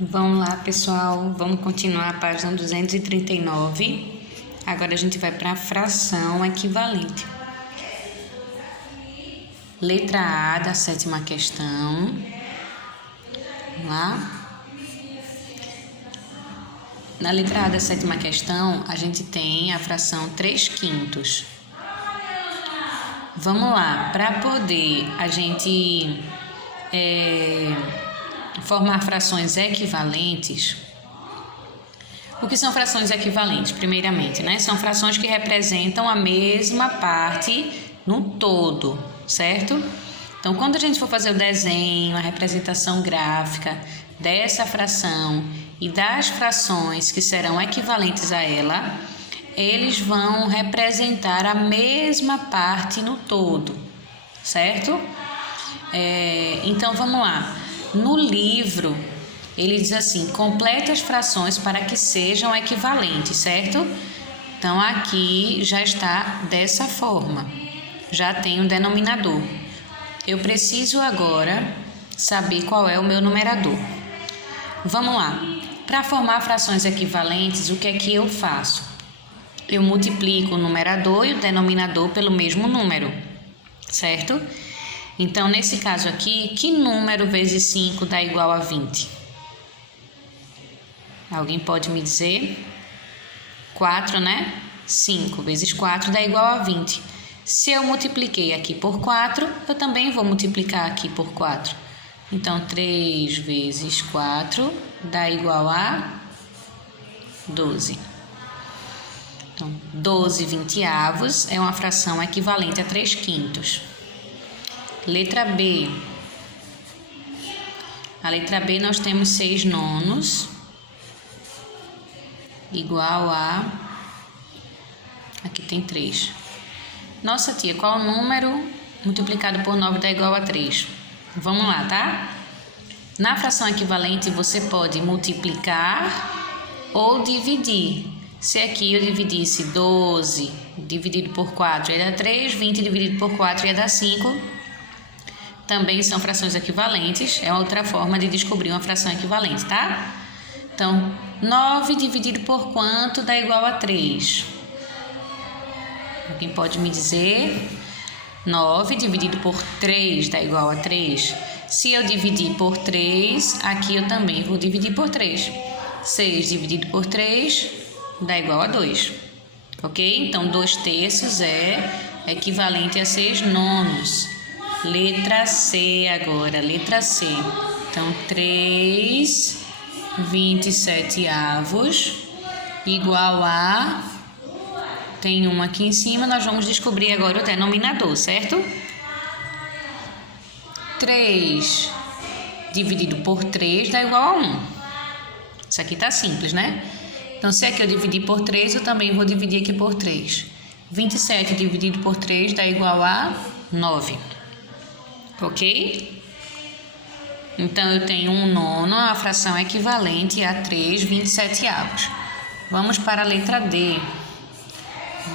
Vamos lá, pessoal, vamos continuar a página 239. Agora a gente vai para a fração equivalente. Letra A da 7ª questão. Vamos lá. Na letra A da 7ª questão, a gente tem a fração 3/5. Vamos lá, para poder a gente formar frações equivalentes. O que são frações equivalentes? Primeiramente, né? São frações que representam a mesma parte no todo, certo? Então, quando a gente for fazer o desenho, a representação gráfica dessa fração e das frações que serão equivalentes a ela, eles vão representar a mesma parte no todo, certo? Então, vamos lá. No livro, ele diz assim: complete as frações para que sejam equivalentes, certo? Então, aqui já está dessa forma. Já tem o denominador. Eu preciso agora saber qual é o meu numerador. Vamos lá. Para formar frações equivalentes, o que é que eu faço? Eu multiplico o numerador e o denominador pelo mesmo número, certo? Então, nesse caso aqui, que número vezes 5 dá igual a 20? Alguém pode me dizer? 4, né? 5 vezes 4 dá igual a 20. Se eu multipliquei aqui por 4, eu também vou multiplicar aqui por 4. Então, 3 vezes 4 dá igual a 12. Então, 12/20 é uma fração equivalente a 3/5. Letra B. A letra B nós temos 6/9 igual a... Aqui tem 3. Nossa, tia, qual o número multiplicado por 9 dá igual a 3? Vamos lá, tá? Na fração equivalente, você pode multiplicar ou dividir. Se aqui eu dividisse 12 dividido por 4 ia dar 3, 20 dividido por 4 ia dar 5. Também são frações equivalentes, é outra forma de descobrir uma fração equivalente, tá? Então, 9 dividido por quanto dá igual a 3? Alguém pode me dizer? 9 dividido por 3 dá igual a 3. Se eu dividir por 3, aqui eu também vou dividir por 3. 6 dividido por 3 dá igual a 2. Ok? Então, 2/3 é equivalente a 6/9. Letra C agora, letra C. Então, 3/27 igual a... Tem 1 aqui em cima, nós vamos descobrir agora o denominador, certo? 3 dividido por 3 dá igual a 1. Isso aqui tá simples, né? Então, se aqui eu dividir por 3, eu também vou dividir aqui por 3. 27 dividido por 3 dá igual a 9. Ok? Então, eu tenho 1/9, a fração equivalente a 3/27. Vamos para a letra D.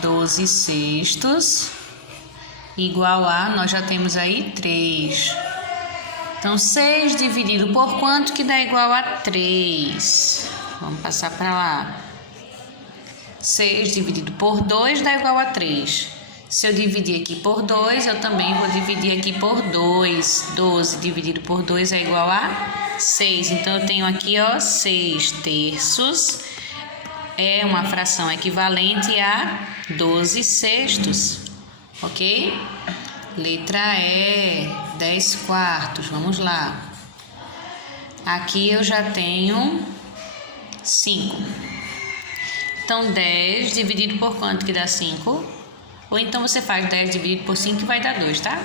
12/6 igual a, nós já temos aí 3. Então, 6 dividido por quanto que dá igual a 3? Vamos passar para lá. 6 dividido por 2 dá igual a 3. Se eu dividir aqui por 2, eu também vou dividir aqui por 2. 12 dividido por 2 é igual a 6. Então, eu tenho aqui, ó, 6/3. É uma fração equivalente a 12/6. Ok? Letra E, 10/4. Vamos lá. Aqui eu já tenho 5. Então, 10 dividido por quanto que dá 5? Ou então você faz 10 dividido por 5 que vai dar 2, tá?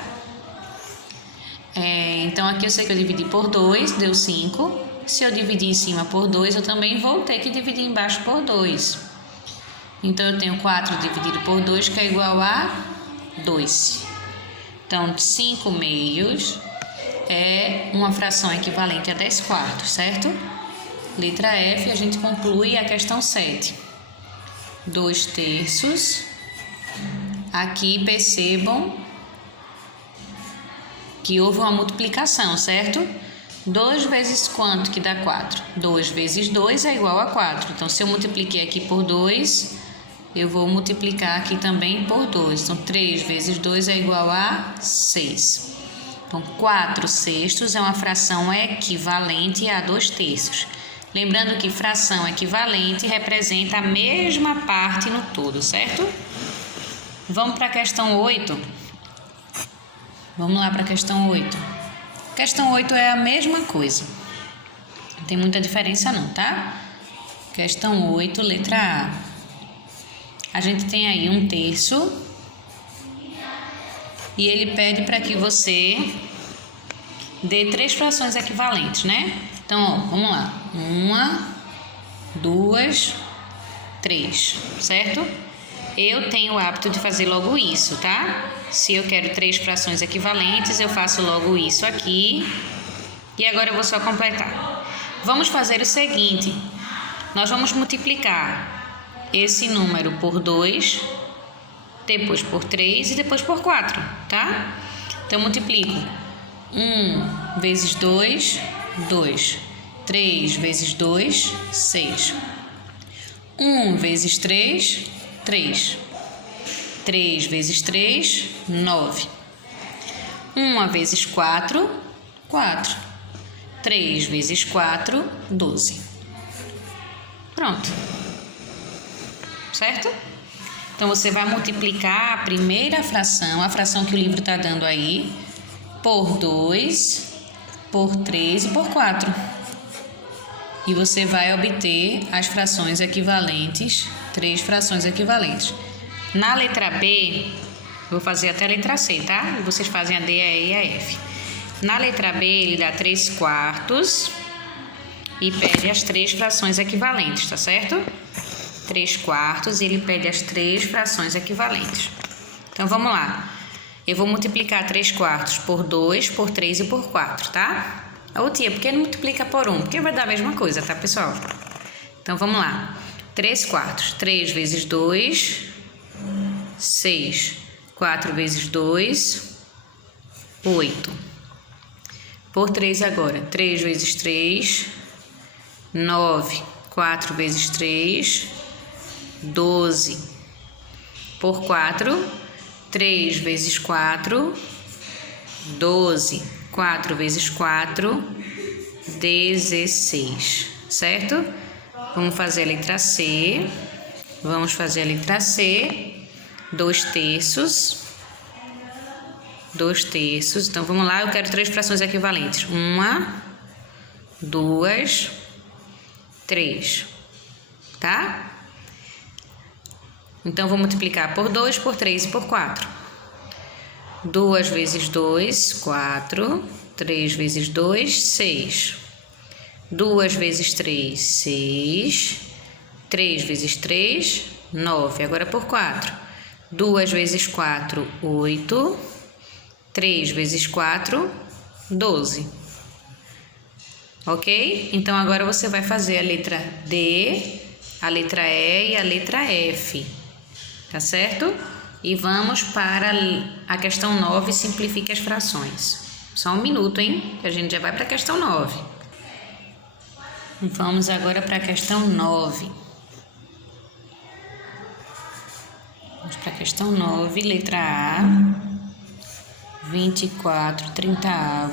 Então, aqui eu sei que eu dividi por 2, deu 5. Se eu dividir em cima por 2, eu também vou ter que dividir embaixo por 2. Então, eu tenho 4 dividido por 2, que é igual a 2. Então, 5/2 é uma fração equivalente a 10/4, certo? Letra F, a gente conclui a questão 7. 2/3. Aqui, percebam que houve uma multiplicação, certo? 2 vezes quanto que dá 4? 2 vezes 2 é igual a 4. Então, se eu multipliquei aqui por 2, eu vou multiplicar aqui também por 2. Então, 3 vezes 2 é igual a 6. Então, 4/6 é uma fração equivalente a 2/3. Lembrando que fração equivalente representa a mesma parte no todo, certo? Vamos para a questão 8. Vamos lá para a questão 8. Questão 8 é a mesma coisa. Não tem muita diferença não, tá? Questão 8, letra A. A gente tem aí 1/3 e ele pede para que você dê 3 frações equivalentes, né? Então, ó, vamos lá. 1, 2, 3, certo? Eu tenho o hábito de fazer logo isso, tá? Se eu quero 3 frações equivalentes, eu faço logo isso aqui. E agora eu vou só completar. Vamos fazer o seguinte. Nós vamos multiplicar esse número por 2, depois por 3 e depois por 4, tá? Então, eu multiplico 1 vezes 2, 2. 3 vezes 2, 6. 1 vezes 3, 3. 3 vezes 3, 9. 1 vezes 4, 4. 3 vezes 4, 12. Pronto. Certo? Então, você vai multiplicar a primeira fração, a fração que o livro está dando aí, por 2, por 3 e por 4. E você vai obter as frações equivalentes, 3 frações equivalentes. Na letra B, vou fazer até a letra C, tá? E vocês fazem a D, a E e a F. Na letra B, ele dá 3/4 e pede as 3 frações equivalentes, tá certo? 3/4 e ele pede as 3 frações equivalentes. Então, vamos lá. Eu vou multiplicar 3/4 por 2, por 3 e por 4, tá? Ô tia, por que não multiplica por 1? Porque vai dar a mesma coisa, tá, pessoal? Então, vamos lá. 3/4. 3 vezes 2, 6. 4 vezes 2, 8. Por 3 agora. 3 vezes 3, 9. 4 vezes 3, 12. Por 4, 3 vezes 4, 12. 4 vezes 4, 16, certo? Vamos fazer a letra C. Vamos fazer a letra C. 2/3. 2/3. Então, vamos lá. Eu quero 3 frações equivalentes. 1, 2, 3. Tá? Então, vou multiplicar por 2, por 3 e por 4. 2 vezes 2, 4. 3 vezes 2, 6. 2 vezes 3, 6. 3 vezes 3, 9. Agora por 4. 2 vezes 4, 8. 3 vezes 4, 12. Ok? Então, agora você vai fazer a letra D, a letra E e a letra F. Tá certo? E vamos para a questão 9, simplifique as frações. Só um minuto, hein? Que a gente já vai para a questão 9. Vamos agora para a questão 9. Vamos para a questão 9, letra A. 24/30.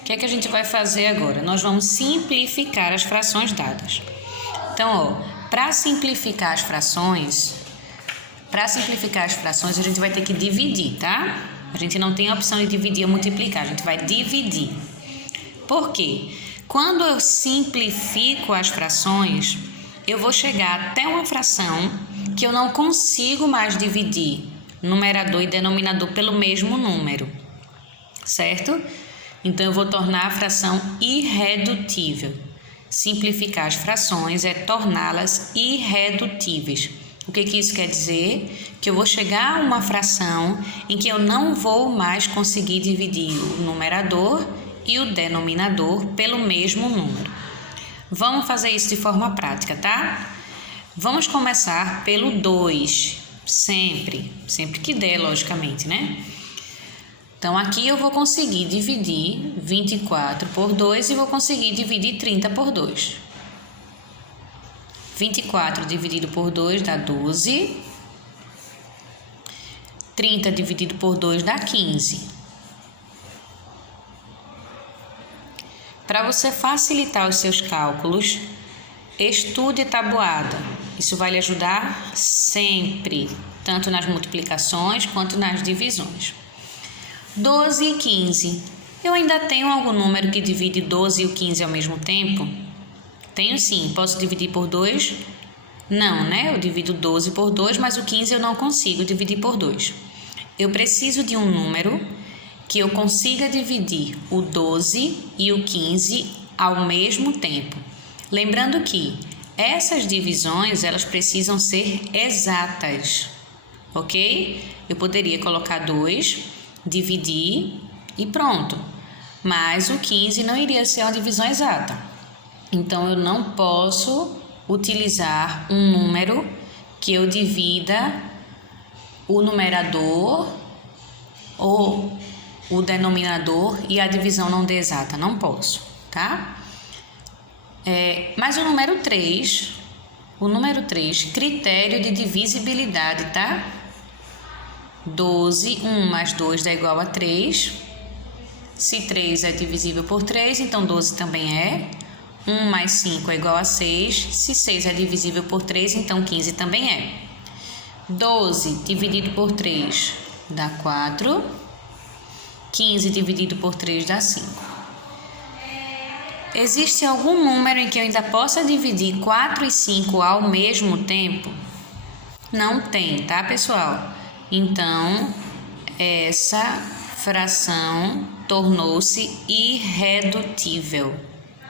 O que é que a gente vai fazer agora? Nós vamos simplificar as frações dadas. Então, ó, para simplificar as frações, a gente vai ter que dividir, tá? A gente não tem a opção de dividir ou multiplicar, a gente vai dividir. Por quê? Quando eu simplifico as frações, eu vou chegar até uma fração que eu não consigo mais dividir numerador e denominador pelo mesmo número, certo? Então, eu vou tornar a fração irredutível. Simplificar as frações é torná-las irredutíveis. O que isso quer dizer? Que eu vou chegar a uma fração em que eu não vou mais conseguir dividir o numerador e o denominador pelo mesmo número. Vamos fazer isso de forma prática, tá? Vamos começar pelo 2, sempre que der, logicamente, né? Então, aqui eu vou conseguir dividir 24 por 2 e vou conseguir dividir 30 por 2. 24 dividido por 2 dá 12. 30 dividido por 2 dá 15. Para você facilitar os seus cálculos, estude tabuada. Isso vai lhe ajudar sempre, tanto nas multiplicações quanto nas divisões. 12 e 15. Eu ainda tenho algum número que divide 12 e o 15 ao mesmo tempo? Tenho sim. Posso dividir por 2? Não, né? Eu divido 12 por 2, mas o 15 eu não consigo dividir por 2. Eu preciso de um número que eu consiga dividir o 12 e o 15 ao mesmo tempo. Lembrando que essas divisões, elas precisam ser exatas, ok? Eu poderia colocar 2, dividir e pronto. Mas o 15 não iria ser uma divisão exata. Então, eu não posso utilizar um número que eu divida o numerador ou o denominador e a divisão não dê exata. Não posso, tá? Mas o número 3, critério de divisibilidade, tá? 12, 1 mais 2 dá igual a 3. Se 3 é divisível por 3, então 12 também é. 1 mais 5 é igual a 6. Se 6 é divisível por 3, então 15 também é. 12 dividido por 3 dá 4. 15 dividido por 3 dá 5. Existe algum número em que eu ainda possa dividir 4 e 5 ao mesmo tempo? Não tem, tá, pessoal? Então, essa fração tornou-se irredutível,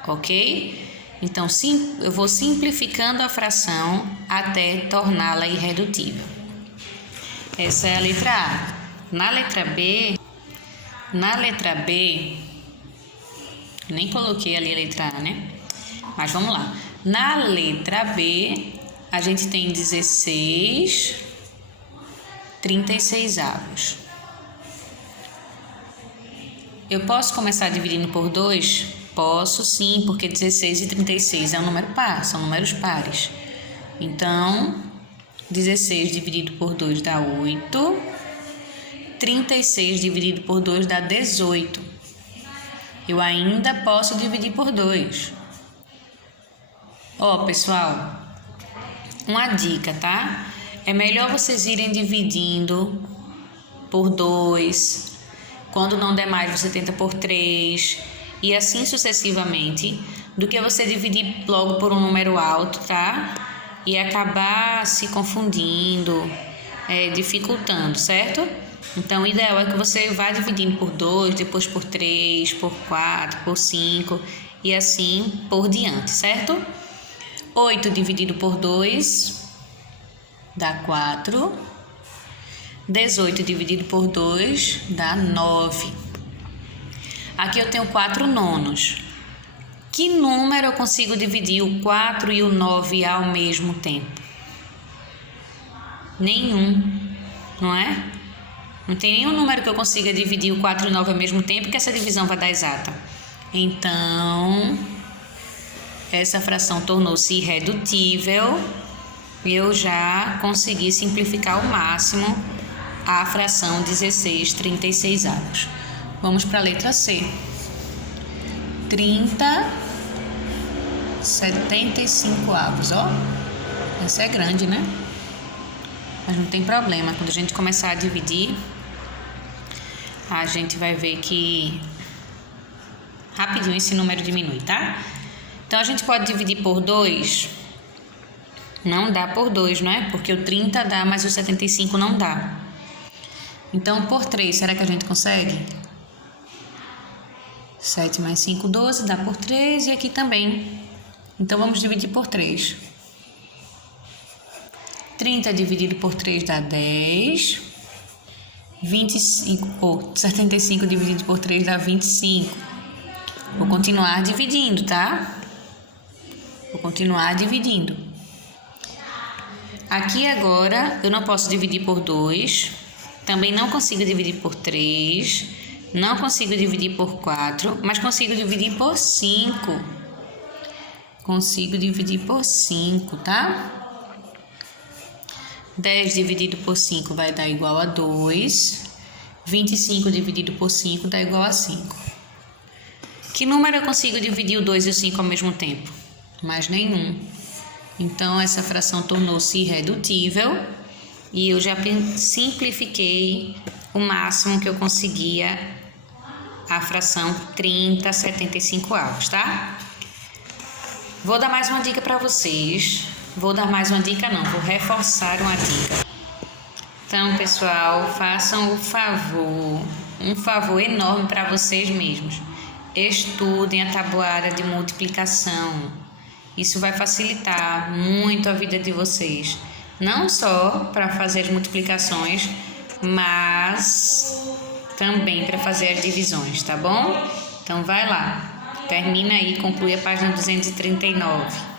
ok? Então, eu vou simplificando a fração até torná-la irredutível. Essa é a letra A. Na letra B, nem coloquei ali a letra A, né? Mas vamos lá. Na letra B, a gente tem 16 36avos. Eu posso começar dividindo por 2? Posso sim, porque 16 e 36 é um número par, são números pares. Então, 16 dividido por 2 dá 8. 36 dividido por 2 dá 18. Eu ainda posso dividir por 2. Ó, pessoal, uma dica, tá? É melhor vocês irem dividindo por 2. Quando não der mais, você tenta por 3. E assim sucessivamente, do que você dividir logo por um número alto, tá? E acabar se confundindo, dificultando, certo? Então, o ideal é que você vá dividindo por 2, depois por 3, por 4, por 5 e assim por diante, certo? 8 dividido por 2 dá 4. 18 dividido por 2 dá 9. Aqui eu tenho 4 nonos. Que número eu consigo dividir o 4 e o 9 ao mesmo tempo? Nenhum, não é? Não tem nenhum número que eu consiga dividir o 4 e o 9 ao mesmo tempo que essa divisão vai dar exata. Então, essa fração tornou-se irredutível. Eu já consegui simplificar ao máximo a fração 16 36avos. Vamos para a letra C. 30 75avos, ó. Essa é grande, né? Mas não tem problema. Quando a gente começar a dividir, a gente vai ver que rapidinho esse número diminui, tá? Então, a gente pode dividir por 2. Não dá por 2, não é? Porque o 30 dá, mas o 75 não dá. Então, por 3, será que a gente consegue? 7 mais 5, 12, dá por 3 e aqui também. Então, vamos dividir por 3. 30 dividido por 3 dá 10. 75 dividido por 3 dá 25. Vou continuar dividindo, tá? Vou continuar dividindo. Aqui agora eu não posso dividir por 2. Também não consigo dividir por 3. Não consigo dividir por 4, mas consigo dividir por 5. Consigo dividir por 5, tá? 10 dividido por 5 vai dar igual a 2. 25 dividido por 5 dá igual a 5. Que número eu consigo dividir o 2 e o 5 ao mesmo tempo? Mais nenhum. Então, essa fração tornou-se irredutível e eu já simplifiquei o máximo que eu conseguia a fração 30/75avos, tá? Vou dar mais uma dica para vocês. Vou dar mais uma dica não, vou reforçar uma dica. Então, pessoal, façam um favor enorme para vocês mesmos. Estudem a tabuada de multiplicação. Isso vai facilitar muito a vida de vocês. Não só para fazer as multiplicações, mas também para fazer as divisões, tá bom? Então, vai lá. Termina aí, conclui a página 239.